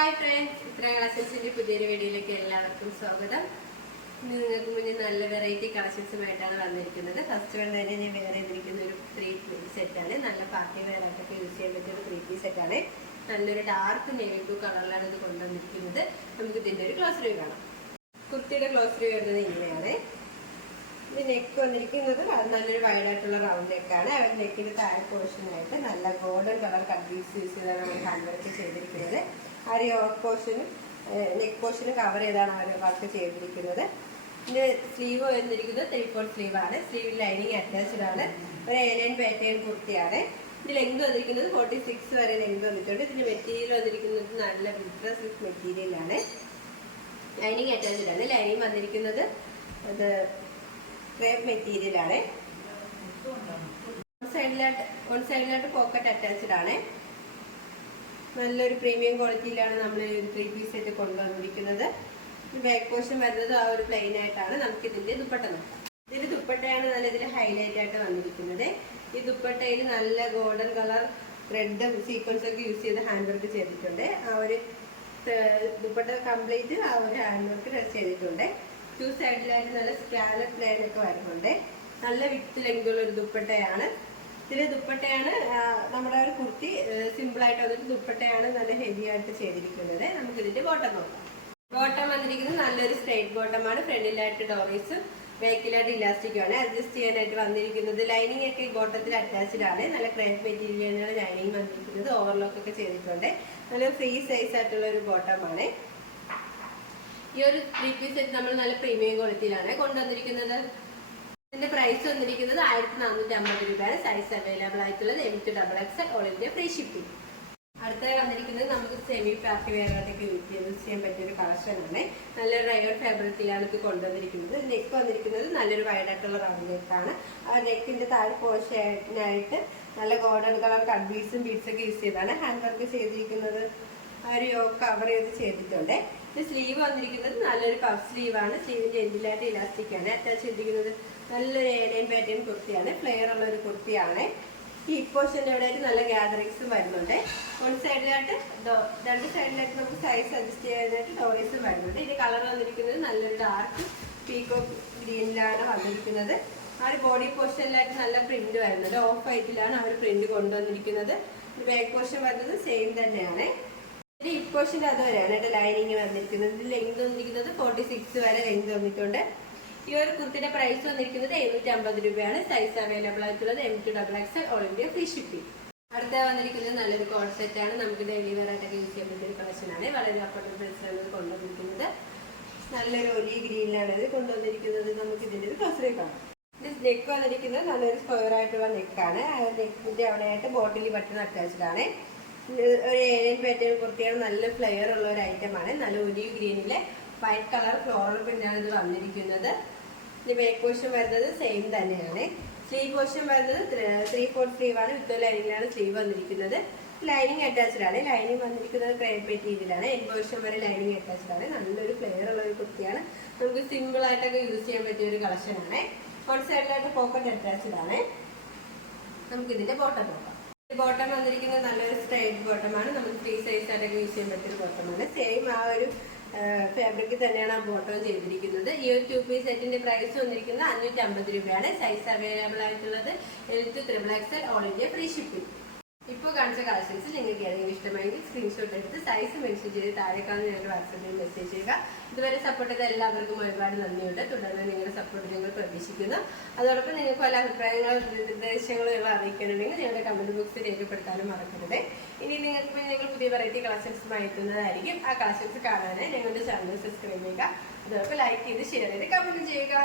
Hi friends, ഇത്ര കളക്ഷൻസിന്റെ പുതിയൊരു വീഡിയോയിലേക്ക് എല്ലാവർക്കും സ്വാഗതം. ഇന്ന് നിങ്ങൾക്ക് മുന്നിൽ നല്ല വെറൈറ്റി കളക്ഷൻസുമായിട്ടാണ് വന്നിരിക്കുന്നത്. ഫസ്റ്റ് വൺ തന്നെ ഞാൻ വേറെ ചെയ്തിരിക്കുന്ന ഒരു 3 പീസ് സെറ്റാണ്. നല്ല പാർട്ടി വെയർ ആയിട്ടൊക്കെ യൂസ് ചെയ്യാൻ പറ്റിയ ഒരു 3 പീസ് സെറ്റാണ്. നല്ലൊരു ഡാർക്ക് നേവി ബ്ലൂ കളറിലാണ് ഇത് കൊണ്ടുവന്നിരിക്കുന്നത്. നമുക്ക് ഇതിന്റെ ഒരു ക്ലോസ് റിവ്യൂ കാണാം. കുർത്തിയുടെ ക്ലോസ് റിവ്യൂ വരുന്നത് ഇങ്ങനെയാണ്. ഇത് നെക്ക് വന്നിരിക്കുന്നത് നല്ലൊരു വൈഡായിട്ടുള്ള റൗണ്ട് നെക്കാണ്. അവർ നെക്കിന്റെ താഴെ പോർഷനായിട്ട് നല്ല golden colour cut piece use ചെയ്താണ് നമ്മൾ ഹാൻഡ് വർക്ക് ചെയ്തിരിക്കുന്നത്. ആ ഒരു യോക്ക് പോർഷനും നെക്ക് പോർഷനും കവർ ചെയ്താണ് അവർ വർക്ക് ചെയ്തിരിക്കുന്നത്. ഇതിന്റെ സ്ലീവ് വന്നിരിക്കുന്നത് 3/4 സ്ലീവാണ്. സ്ലീവിൽ ലൈനിങ് അറ്റാച്ച്ഡ് ആണ്. ഒരു A9 പാറ്റേൺ കുർത്തിയാണ്. ഇത് ലെങ്ത് വന്നിരിക്കുന്നത് 46 വരെ ലെങ്ത് വന്നിട്ടുണ്ട്. ഇതിന്റെ മെറ്റീരിയൽ വന്നിരിക്കുന്നത് നല്ല വിൽട്ര സിൽക്ക് മെറ്റീരിയലാണ്. ലൈനിങ് അറ്റാച്ച്ഡ് ആണ്. ലൈനിങ് വന്നിരിക്കുന്നത് അത് ക്രേപ്പ് മെറ്റീരിയലാണ്. വൺ സൈഡിലായിട്ട് പോക്കറ്റ് അറ്റാച്ച്ഡ് ആണ്. നല്ലൊരു പ്രീമിയം ക്വാളിറ്റിയിലാണ് നമ്മൾ ഒരു 3 പീസ് സെറ്റ് കൊണ്ടുവന്നിരിക്കുന്നത്. ബാക്ക് പോർഷൻ വരുന്നത് ആ ഒരു പ്ലെയിൻ ആയിട്ടാണ്. നമുക്ക് ഇതിന്റെ ദുപ്പട്ട നോക്കാം. ഇതിന്റെ ദുപ്പട്ടയാണ് നല്ല ഇതിൽ ഹൈലൈറ്റ് ആയിട്ട് വന്നിരിക്കുന്നത്. ഈ ദുപ്പട്ടയിൽ നല്ല ഗോൾഡൻ കളർ ത്രെഡ് സീക്വൻസ് ഒക്കെ യൂസ് ചെയ്ത് ഹാൻഡ് വർക്ക് ചെയ്തിട്ടുണ്ട്. ആ ഒരു ദുപ്പട്ട കംപ്ലീറ്റ് ആ ഒരു ഹാൻഡ് വർക്ക് ചെയ്തിട്ടുണ്ട്. 2 സൈഡിലായിട്ട് നല്ല സ്കാലപ്പ് ലൈൻ ഒക്കെ വരുന്നുണ്ട്. നല്ല വിത്ത് ലെങ്തുള്ള ഒരു ദുപ്പട്ടയാണ്. ഇതിലെ ദുപ്പട്ടയാണ് നമ്മുടെ ഒരു കുർത്തി സിമ്പിൾ ആയിട്ട് വന്നിട്ട് ദുപ്പട്ടയാണ് നല്ല ഹെവി ആയിട്ട് ചെയ്തിരിക്കുന്നത്. നമുക്ക് ഇതിന്റെ ബോട്ടം നോക്കാം. ബോട്ടം വന്നിരിക്കുന്നത് നല്ലൊരു സ്ട്രൈറ്റ് ബോട്ടമാണ്. ഫ്രണ്ടിലായിട്ട് ഡോറീസും ബാക്കിലായിട്ട് ഇലാസ്റ്റിക്കും ആണ് അഡ്ജസ്റ്റ് ചെയ്യാനായിട്ട് വന്നിരിക്കുന്നത്. ലൈനിങ് ഒക്കെ ഈ ബോട്ടത്തിൽ അറ്റാച്ച്ഡ് ആണ്. നല്ല ക്രേപ്പ് മെറ്റീരിയലാണ് ലൈനിങ് വന്നിരിക്കുന്നത്. ഓവർലോക്ക് ഒക്കെ ചെയ്തിട്ടുണ്ട്. നല്ല ഫ്രീ സൈസ് ആയിട്ടുള്ള ഒരു ബോട്ടമാണ്. ഈ ഒരു 3 പീസ് സെറ്റ് നമ്മൾ നല്ല പ്രീമിയം ക്വാളിറ്റിയിലാണ് കൊണ്ടുവന്നിരിക്കുന്നത്. ഇതിന്റെ പ്രൈസ് വന്നിരിക്കുന്നത് 1450 രൂപയാണ്. സൈസ് അവൈലബിൾ ആയിട്ടുള്ളത് M2XXL all India free shipping. അടുത്ത വന്നിരിക്കുന്നത് നമുക്ക് സെമി പാർട്ടി വെയറായിട്ടൊക്കെ യൂസ് ചെയ്യാൻ പറ്റിയ ഒരു കളക്ഷനാണ്. നല്ലൊരു റയോൺ ഫാബ്രിക്കിലാണ് ഇത് കൊണ്ടുവന്നിരിക്കുന്നത്. നെക്ക് വന്നിരിക്കുന്നത് നല്ലൊരു വൈഡായിട്ടുള്ള റൗണ്ട് നെക്കാണ്. ആ നെക്കിന്റെ താഴെ പോർഷനായിട്ട് നല്ല ഗോൾഡൻ കളർ കട്ട് ബീഡ്സും ഒക്കെ യൂസ് ചെയ്താണ് ഹാൻഡ് വർക്ക് ചെയ്തിരിക്കുന്നത്. ആ ഒരു യോക്ക് കവർ ചെയ്തിട്ടുണ്ട്. ഇത് സ്ലീവ് വന്നിരിക്കുന്നത് നല്ലൊരു പഫ് സ്ലീവാണ്. സ്ലീവിന്റെ എൻഡിലായിട്ട് ഇലാസ്റ്റിക് ആണ് അറ്റാച്ച് ചെയ്തിരിക്കുന്നത്. നല്ലൊരു A9 പാറ്റേൺ കുർത്തിയാണ്. ഫ്ലെയർ ഉള്ള ഒരു കുർത്തിയാണ്. ഈ പോർഷന്റെ ഇവിടെ ആയിട്ട് നല്ല ഗ്യാദറിങ്സും വരുന്നുണ്ട്. രണ്ട് സൈഡിലായിട്ട് നമുക്ക് സൈസ് അഡ്ജസ്റ്റ് ചെയ്യാനായിട്ട് ഡോറീസും വരുന്നുണ്ട്. ഇതിന്റെ കളർ വന്നിരിക്കുന്നത് നല്ലൊരു ഡാർക്ക് പീകോക്ക് ഗ്രീനിലാണ് വന്നിരിക്കുന്നത്. ആ ഒരു ബോഡി പോർഷനിലായിട്ട് നല്ല പ്രിന്റ് വരുന്നുണ്ട്. ഓഫ് വൈറ്റിലാണ് ആ ഒരു പ്രിന്റ് കൊണ്ടുവന്നിരിക്കുന്നത്. ബാക്ക് പോർഷൻ വരുന്നത് സെയിം തന്നെയാണ്. ഇതിന്റെ ഈ പോർഷന്റെ അത് വരെയാണ് ലൈനിങ് വന്നിരിക്കുന്നത്. ഇതിൽ ലെങ്ത് വന്നിരിക്കുന്നത് 46 വരെ ലെങ്ത് വന്നിട്ടുണ്ട്. ഈ ഒരു കുർത്തിയുടെ പ്രൈസ് വന്നിരിക്കുന്നത് 750 രൂപയാണ്. സൈസ് അവൈലബിൾ ആയിട്ടുള്ളത് M2XXL all India free shipping. അടുത്ത വന്നിരിക്കുന്നത് നല്ലൊരു കോഡ് സെറ്റ് ആണ്. നമുക്ക് ഡെയിലി വെയർ ആയിട്ടൊക്കെ യൂസ് ചെയ്യാൻ പറ്റിയ ഒരു കളക്ഷനാണ്. വളരെ അഫോർഡബിൾ പ്രൈസിലാണ് കൊണ്ടുവന്നിരിക്കുന്നത്. നല്ലൊരു ഒലി ഗ്രീനിലാണ് ഇത് കൊണ്ടുവന്നിരിക്കുന്നത്. നമുക്ക് ഇതിന്റെ ഒരു ക്ലോസ് കാണാം. ഇത് നെക്ക് വന്നിരിക്കുന്നത് നല്ലൊരു സ്ക്വയർ ആയിട്ടുള്ള നെക്കാണ്. നെക്കിന്റെ അവിടെയായിട്ട് ബോട്ടിൽ ബട്ടൺ അറ്റാച്ച്ഡ് ആണ്. ഒരു A9 പാറ്റേൺ കുർത്തിയാണ്. നല്ല ഫ്ലെയർ ഉള്ള ഒരു ഐറ്റമാണ്. നല്ല ഒലിവ് ഗ്രീനിലെ വൈറ്റ് കളർ ഫ്ലോറൽ പ്രിന്റാണ് ഇത് വന്നിരിക്കുന്നത്. ഇതിന്റെ ബാക്ക് പോർഷൻ വരുന്നത് സെയിം തന്നെയാണ്. സ്ലീവ് പോർഷൻ വരുന്നത് 3/4 സ്ലീവാണ്. വിത്ത് ലൈനിങ്ങിലാണ് സ്ലീവ് വന്നിരിക്കുന്നത്. ലൈനിങ് അറ്റാച്ച്ഡ് ആണ്. ലൈനിങ് വന്നിരിക്കുന്നത് ക്രേപ്പ് മെറ്റീരിയലാണ്. എൻ പോർഷൻ വരെ ലൈനിങ് അറ്റാച്ച്ഡ് ആണ്. നല്ലൊരു ഫ്ലെയർ ഉള്ള ഒരു കുർത്തിയാണ്. നമുക്ക് സിമ്പിൾ ആയിട്ടൊക്കെ യൂസ് ചെയ്യാൻ പറ്റിയ ഒരു കളക്ഷനാണ്. വൺ സൈഡിലായിട്ട് പോക്കറ്റ് അറ്റാച്ച്ഡ് ആണ്. നമുക്ക് ഇതിന്റെ ബോട്ടം നോക്കാം. ബോട്ടം വന്നിരിക്കുന്നത് നല്ലൊരു സ്ട്രൈറ്റ് ബോട്ടമാണ്. നമുക്ക് ഫ്രീ സൈസ് ആയിട്ടൊക്കെ യൂസ് ചെയ്യാൻ പറ്റിയ ഒരു ബോട്ടമാണ്. സെയിം ആ ഒരു ഫാബ്രിക് തന്നെയാണ് ആ ബോട്ടം ചെയ്തിരിക്കുന്നത്. ഈ ഒരു 2 പീസ് സെറ്റിന്റെ പ്രൈസ് വന്നിരിക്കുന്നത് 550 രൂപയാണ്. സൈസ് അവൈലബിൾ ആയിട്ടുള്ളത് M2XXL all India free shipping. ഇപ്പോൾ കാണിച്ച കളക്ഷൻസ് നിങ്ങൾക്ക് ഏതെങ്കിലും ഇഷ്ടമായെങ്കിൽ സ്ക്രീൻഷോട്ട് എടുത്ത് സൈസ് മെൻഷൻ ചെയ്ത് താഴെ കാണുന്ന ഞങ്ങളുടെ വാട്സാപ്പിൽ മെസ്സേജ് ചെയ്യുക. ഇതുവരെ സപ്പോർട്ട് ചെയ്ത എല്ലാവർക്കും ഒരുപാട് നന്ദിയുണ്ട്. തുടർന്ന് നിങ്ങളുടെ സപ്പോർട്ട് ഞങ്ങൾ പ്രതീക്ഷിക്കുന്നു. അതോടൊപ്പം നിങ്ങൾക്ക് പല അഭിപ്രായങ്ങളും നിർദ്ദേശങ്ങളും അറിയിക്കണമെങ്കിൽ ഞങ്ങളുടെ കമന്റ് ബോക്സിൽ രേഖപ്പെടുത്താനും മറക്കരുത്. ഇനി നിങ്ങൾക്ക് ഞങ്ങൾ പുതിയ വെറൈറ്റി കളക്ഷൻസുമായി എത്തുന്നതായിരിക്കും. ആ കളക്ഷൻസ് കാണാനായി ഞങ്ങളുടെ ചാനൽ സബ്സ്ക്രൈബ് ചെയ്യുക. അതോടൊപ്പം ലൈക്ക് ചെയ്ത് ഷെയർ ചെയ്ത് കമന്റ് ചെയ്യുക.